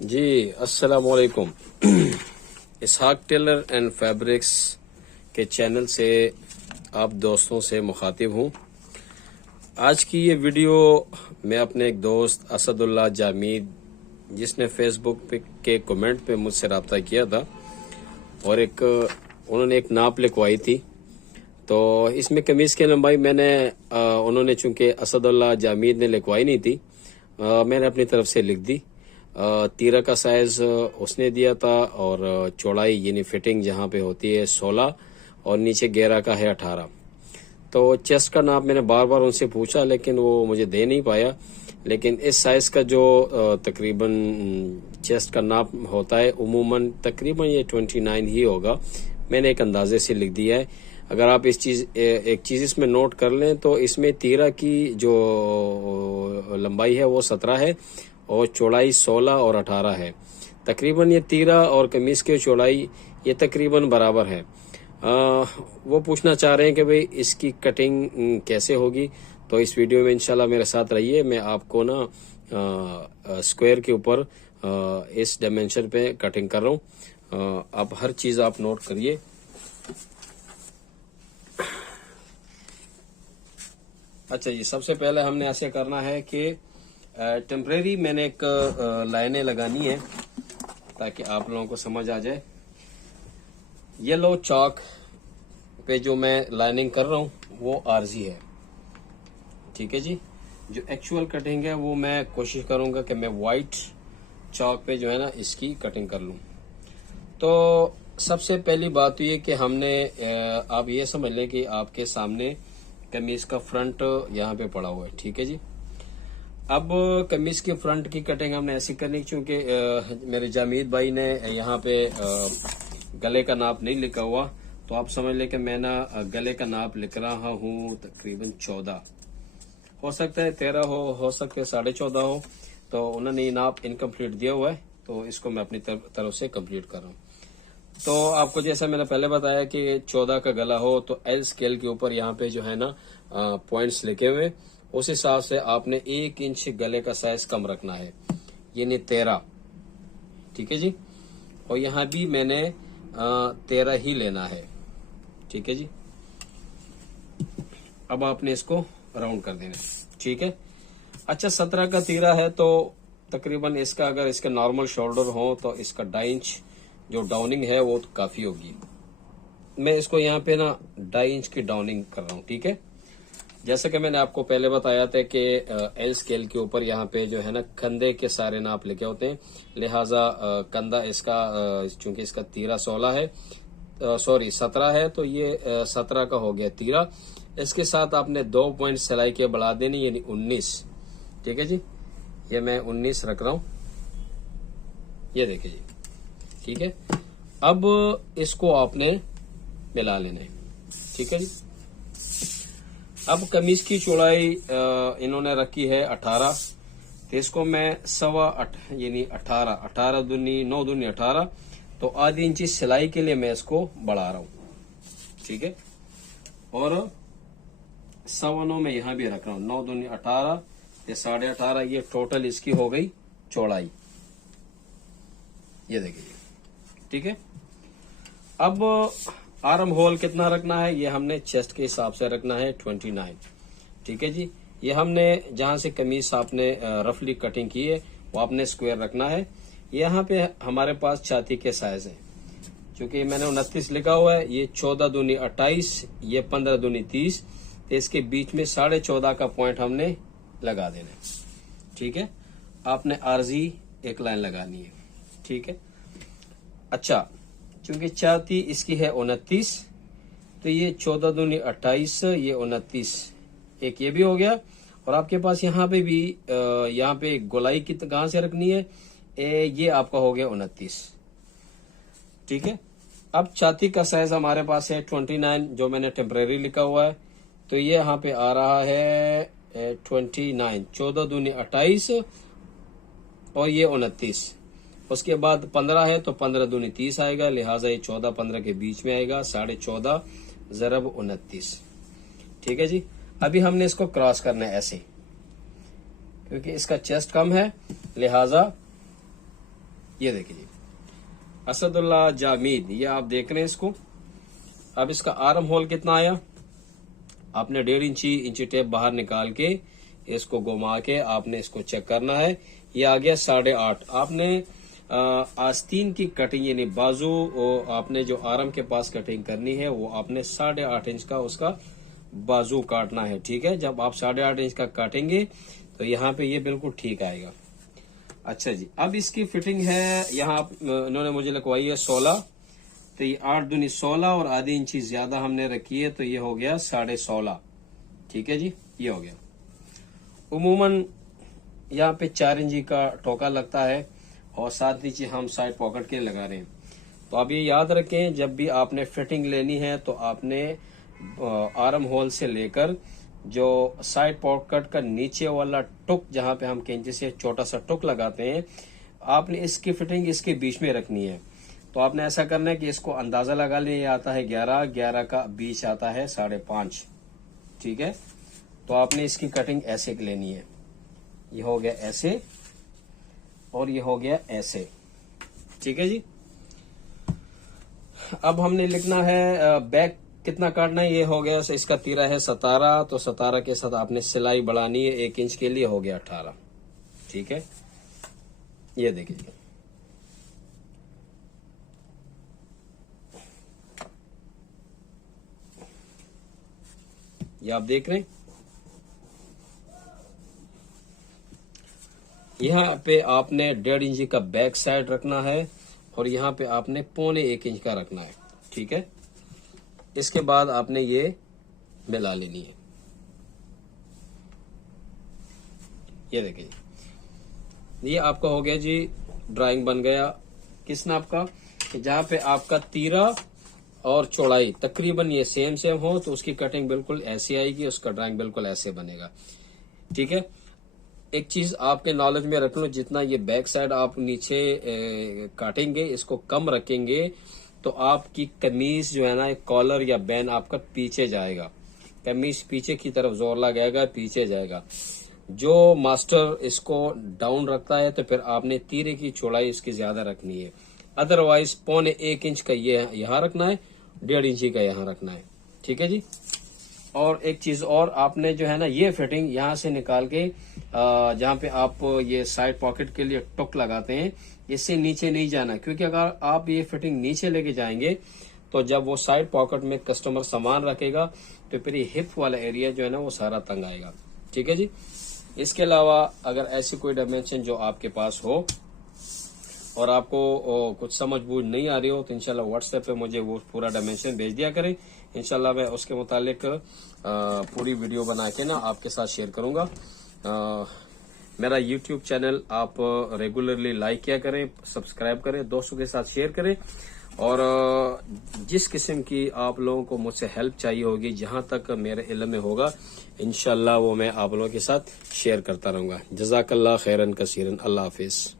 जी अस्सलाम वालेकुम। इसहाक Taylor and fabrics के चैनल से आप दोस्तों से मुखातिब हूँ। आज की ये वीडियो मैं अपने एक दोस्त असदुल्ला जामीद, जिसने फेसबुक पे के कमेंट पे मुझसे रब्ता किया था और उन्होंने एक नाप लिखवाई थी। तो इसमें कमीज़ की लंबाई उन्होंने चूंकि असदुल्ला जामीद ने लिखवाई नहीं थी, मैंने अपनी तरफ से लिख दी। तीरा का साइज उसने दिया था और चौड़ाई यानी फिटिंग जहाँ पे होती है 16 और नीचे 11 का है 18। तो चेस्ट का नाप मैंने बार बार उनसे पूछा लेकिन वो मुझे दे नहीं पाया। लेकिन इस साइज का जो तकरीबन चेस्ट का नाप होता है उमूमन तकरीबन ये 29 ही होगा। मैंने एक अंदाजे से लिख दिया है। अगर आप एक चीज इसमें नोट कर लें तो इसमें तीरा की जो लंबाई है वो 17 है और चौड़ाई 16 और 18 है। तकरीबन ये तीरा और कमीज की चौड़ाई ये तकरीबन बराबर है। वो पूछना चाह रहे हैं कि भाई इसकी कटिंग कैसे होगी। तो इस वीडियो में इंशाल्लाह मेरे साथ रहिए। मैं आपको ना स्क्वायर के ऊपर इस डायमेंशन पे कटिंग कर रहा हूँ। आप हर चीज आप नोट करिए। अच्छा जी, सबसे पहले हमने ऐसे करना है कि टेम्परेरी मैंने एक लाइनें लगानी है ताकि आप लोगों को समझ आ जाए। येलो चॉक पे जो मैं लाइनिंग कर रहा हूँ वो आरजी है, ठीक है जी। जो एक्चुअल कटिंग है वो मैं कोशिश करूंगा कि मैं वाइट चॉक पे जो है ना इसकी कटिंग कर लूं। तो सबसे पहली बात तो ये कि हमने आप ये समझ लें कि आपके सामने कमीज का फ्रंट यहाँ पे पड़ा हुआ है, ठीक है जी। अब कमीज के फ्रंट की कटिंग हमने ऐसी करनी क्योंकि मेरे जामीद भाई ने यहाँ पे गले का नाप नहीं लिखा हुआ, तो आप समझ लें कि मैं ना गले का नाप लिख रहा हूँ तकरीबन 14। हो सकता है 13 हो सकता है 14.5 हो। तो उन्होंने ये नाप इनकम्प्लीट दिया हुआ है, तो इसको मैं अपनी तरफ से कंप्लीट कर रहा हूँ। तो आपको जैसा मैंने पहले बताया कि 14 का गला हो तो एल स्केल के ऊपर यहाँ पे जो है ना पॉइंट्स लिखे हुए, उस हिसाब से आपने 1 इंच गले का साइज कम रखना है, यानी 13, ठीक है जी। और यहाँ भी मैंने 13 ही लेना है, ठीक है जी। अब आपने इसको राउंड कर देना, ठीक है। अच्छा, 17 का तीरा है तो तकरीबन इसका अगर इसके नॉर्मल शोल्डर हो तो इसका 2.5 इंच जो डाउनिंग है वो तो काफी होगी। मैं इसको यहाँ पे ना 2.5 इंच की डाउनिंग कर रहा हूँ, ठीक है। जैसे कि मैंने आपको पहले बताया था कि एल स्केल के ऊपर यहाँ पे जो है ना कंधे के सारे नाप लिखे होते हैं, लिहाजा कंधा इसका चूंकि इसका तीरा 16 है, सॉरी 17 है, तो ये 17 का हो गया तीरा। इसके साथ आपने 2 पॉइंट सिलाई के बढ़ा देनी, यानी 19, ठीक है जी। ये मैं 19 रख रहा हूँ, ये देखिए जी, ठीक है। अब इसको आपने मिला लेना है, ठीक है जी। अब कमीज की चौड़ाई इन्होंने रखी है 18, तो इसको मैं 8.25 यानी 18 दूनी 9 दूनी 18, तो आधी इंची सिलाई के लिए मैं इसको बढ़ा रहा हूं, ठीक है। और 9.25 में यहां भी रख रहा हूं, 9 दूनी 18, 18.5, ये टोटल इसकी हो गई चौड़ाई, ये देखिए, ठीक है। अब आर्म होल कितना रखना है, ये हमने चेस्ट के हिसाब से रखना है 29, ठीक है जी। ये हमने जहां से कमीज आपने रफली कटिंग की है वो आपने स्क्वायर रखना है। यहाँ पे हमारे पास छाती के साइज है, क्योंकि मैंने 29 लिखा हुआ है, ये 14 दूनी 28, ये 15 दूनी 30, तो इसके बीच में 14.5 का पॉइंट हमने लगा देना है, ठीक है। आपने आरजी एक लाइन लगानी है, ठीक है। अच्छा, क्योंकि छाती इसकी है 29, तो ये 14 दूनी 28, ये 29, एक ये भी हो गया। और आपके पास यहाँ पे भी यहाँ पे गोलाई की कहां से रखनी है, ये आपका हो गया 29, ठीक है। अब छाती का साइज हमारे पास है 29, जो मैंने टेम्परेरी लिखा हुआ है, तो ये यहाँ पे आ रहा है 29, 14 दूनी 28 और ये 29। उसके बाद 15 है तो 15 दूनी 30 आएगा, लिहाजा ये 14-15 के बीच में आएगा, 14.5 ज़रब 29, ठीक है जी। अभी हमने इसको क्रॉस करना है ऐसे, क्योंकि इसका चेस्ट कम है, लिहाजा ये देखिए जी, असदुल्ला जामीद, ये आप देख रहे हैं इसको। अब इसका आर्म होल कितना आया, आपने 1.5 इंची टेप बाहर निकाल के इसको घुमा के आपने इसको चेक करना है। ये आ गया 8.5। आपने आस्तीन की कटिंग यानी बाजू आपने जो आर्म के पास कटिंग करनी है वो आपने 8.5 इंच का उसका बाजू काटना है। ठीक है, जब आप 8.5 इंच का काटेंगे तो यहाँ पे ये बिल्कुल ठीक आएगा। अच्छा जी, अब इसकी फिटिंग है, यहाँ इन्होंने मुझे लिखवाई है 16, तो ये 8 दूनी 16 और आधी इंची ज्यादा हमने रखी है, तो ये हो गया 16.5। ठीक है जी, ये हो गया। उमूमन यहाँ पे 4 इंची का टोका लगता है और 7 इंची हम साइड पॉकेट के लगा रहे हैं। तो आप ये याद रखें, जब भी आपने फिटिंग लेनी है तो आपने आर्म होल से लेकर जो साइड पॉकेट का नीचे वाला टुक, जहां पे हम कैंची से छोटा सा टुक लगाते हैं, आपने इसकी फिटिंग इसके बीच में रखनी है। तो आपने ऐसा करना है कि इसको अंदाजा लगा लें, ये आता है 11 का बीच आता है 5.5। ठीक है, तो आपने इसकी कटिंग ऐसे लेनी है। ये हो गया ऐसे और ये हो गया ऐसे। ठीक है जी, अब हमने लिखना है बैक कितना काटना है। ये हो गया, इसका तीरा है 17, तो 17 के साथ आपने सिलाई बढ़ानी है 1 इंच के लिए, हो गया 18। ठीक है, ये देखिए, ये आप देख रहे हैं। यहाँ पे आपने 1.5 इंच का बैक साइड रखना है और यहाँ पे आपने 1.25 इंच का रखना है। ठीक है, इसके बाद आपने ये मिला लेनी है। ये देखिए, ये आपका हो गया जी, ड्राइंग बन गया। किस नाप का, कि जहां पे आपका तीरा और चौड़ाई तकरीबन ये सेम हो तो उसकी कटिंग बिल्कुल ऐसी आएगी, उसका ड्राइंग बिल्कुल ऐसे बनेगा। ठीक है, एक चीज आपके नॉलेज में रख लो, जितना ये बैक साइड आप नीचे काटेंगे, इसको कम रखेंगे तो आपकी कमीज जो है ना, कॉलर या बैन आपका पीछे जाएगा, कमीज पीछे की तरफ जोर लगाएगा, पीछे जाएगा। जो मास्टर इसको डाउन रखता है तो फिर आपने तीरे की चौड़ाई इसकी ज्यादा रखनी है, अदरवाइज 1.25 इंच का ये यहाँ रखना है, 1.5 इंची का यहाँ रखना है। ठीक है जी, और एक चीज और, आपने जो है ना ये फिटिंग यहाँ से निकाल के जहाँ पे आप ये साइड पॉकेट के लिए टुक लगाते हैं, इससे नीचे नहीं जाना, क्योंकि अगर आप ये फिटिंग नीचे लेके जाएंगे तो जब वो साइड पॉकेट में कस्टमर सामान रखेगा तो फिर ये हिप वाला एरिया जो है ना वो सारा तंग आएगा। ठीक है जी, इसके अलावा अगर ऐसी कोई डायमेंशन जो आपके पास हो और आपको कुछ समझ बूझ नहीं आ रही हो तो इंशाल्लाह व्हाट्सएप पे मुझे वो पूरा डायमेंशन भेज दिया करें। इंशाल्लाह मैं उसके मुतालिक पूरी वीडियो बना के ना आपके साथ शेयर करूंगा। मेरा यूट्यूब चैनल आप रेगुलरली लाइक किया करें, सब्सक्राइब करें, दोस्तों के साथ शेयर करें, और जिस किस्म की आप लोगों को मुझसे हेल्प चाहिए होगी, जहां तक मेरे इल्म में होगा, इंशाल्लाह वो मैं आप लोगों के साथ शेयर करता रहूंगा। जज़ाकल्लाह खैरन कसीरन। अल्लाह हाफिज।